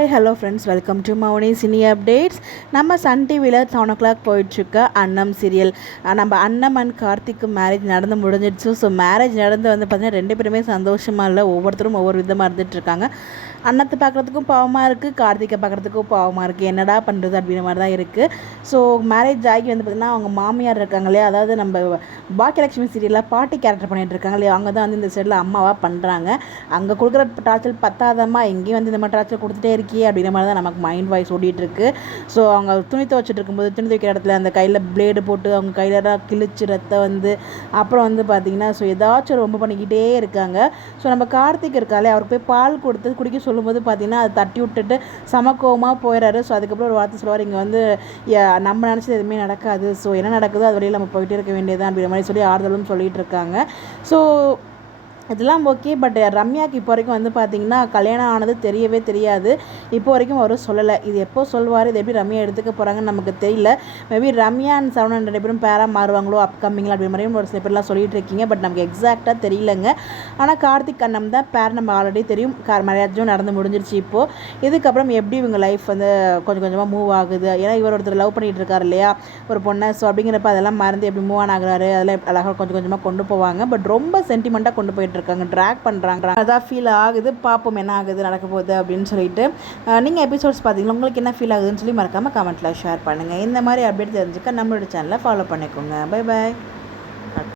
Hi hello friends, welcome to Mouni cine updates. நம்ம Sun டிவியில் 7 o'clock போயிட்டுருக்க அன்னம் சீரியல். நம்ம அன்னம் அண்ட் கார்த்திக்கு மேரேஜ் நடந்து முடிஞ்சிடுச்சு. ஸோ மேரேஜ் நடந்து பார்த்திங்கன்னா 2 பேருமே சந்தோஷமாக இல்லை, ஒவ்வொருத்தரும் ஒவ்வொரு விதமாக இருந்துகிட்ருக்காங்க. அன்னத்தை பார்க்குறதுக்கும் பாவமாக இருக்குது, கார்த்திகை பார்க்குறதுக்கும் பாவமாக இருக்குது. என்னடா பண்ணுறது அப்படின்ற மாதிரி தான் இருக்குது. ஸோ மேரேஜ் ஆகி பார்த்திங்கன்னா அவங்க மாமியார் இருக்காங்க இல்லையா, அதாவது நம்ம பாக்கியலட்சுமி சீரியலில் பாட்டி கேரக்டர் பண்ணிகிட்டு இருக்காங்க இல்லையா, அவங்க தான் இந்த சைடில் அம்மாவாக பண்ணுறாங்க. அங்கே கொடுக்குற டார்ச்சல் பத்தாதம்மா இங்கேயும் இந்த மாதிரி டார்ச்சல் கொடுத்துட்டே அப்படிங்கிற மாதிரி தான் நமக்கு மைண்ட் வாய்ஸ் ஓடிட்டுருக்கு. ஸோ அவங்க துணி துவைச்சிட்டு இருக்கும்போது துணி துவைக்கிற இடத்துல அந்த கையில் பிளேடு போட்டு அவங்க கையில் கிழிச்சு ரத்தம் அப்புறம் பார்த்திங்கன்னா ஸோ ஏதாச்சும் ரொம்ப பண்ணிக்கிட்டே இருக்காங்க. ஸோ நம்ம கார்த்திக் இருக்காலே, அவர் போய் பால் கொடுத்து குடிக்க சொல்லும்போது பார்த்திங்கன்னா அதை தட்டி விட்டுட்டு சமக்கோவமாக போயிடறாரு. ஸோ அதுக்கப்புறம் ஒரு வார்த்தை சொல்லுவார், இங்கே நம்ம நினச்சது எதுவுமே நடக்காது, ஸோ என்ன நடக்குதோ அது வரையில் நம்ம போயிட்டே இருக்க வேண்டியதான் அப்படிங்கிற மாதிரி சொல்லி ஆறுதலும் சொல்லிகிட்டு இருக்காங்க. ஸோ இதெல்லாம் ஓகே. பட் ரம்யாவுக்கு இப்போ வரைக்கும் பார்த்திங்கன்னா கல்யாணம் ஆனது தெரியவே தெரியாது. இப்போ வரைக்கும் அவர் சொல்லலை. இது எப்போ சொல்வார், இது எப்படி ரம்யா எடுத்துக்க போகிறாங்கன்னு நமக்கு தெரியல. மேபி ரம்யா அண்ட் சரவணன் 2 பேரும் பேராக மாறுவாங்களோ அப்கமிங்கில் அப்படி மாதிரியும் ஒரு சில பேர்லாம் சொல்லிகிட்டு இருக்கீங்க. பட் நமக்கு எக்ஸாக்டாக தெரியலங்க. ஆனால் கார்த்திக் அண்ணம் தான் பேர் நம்ம ஆல்ரெடி தெரியும். மேரேஜும் நடந்து முடிஞ்சிருச்சு. இப்போது இதுக்கப்புறம் எப்படி இவங்க லைஃப் கொஞ்சம் கொஞ்சமாக மூவ் ஆகுது. ஏன்னா இவர் ஒருத்தர் லவ் பண்ணிகிட்டு இருக்காரு இல்லையா ஒரு பொண்ணை. ஸோ அப்படிங்கிறப்ப அதெல்லாம் மறந்து எப்படி மூவ் ஆன் ஆகுறாரு, அதெல்லாம் அழகாக கொஞ்சம் கொஞ்சமாக கொண்டு போவாங்க. பட் ரொம்ப சென்டிமெண்ட்டாக கொண்டு போயிட்டு இருக்காங்க, ட்ராக் பண்ணுறாங்க. அதான் ஃபீல் ஆகுது. பார்ப்போம் என்ன ஆகுது, நடக்க போகுது அப்படின்னு சொல்லிட்டு. நீங்கள் எபிசோட்ஸ் பார்த்தீங்களா, உங்களுக்கு என்ன ஃபீல் ஆகுதுன்னு சொல்லி மறக்காமல் கமெண்ட்டில் ஷேர் பண்ணுங்கள். இந்த மாதிரி அப்டேட் தெரிஞ்சுக்க நம்மளோட சேனலை ஃபாலோ பண்ணிக்கோங்க. Bye bye.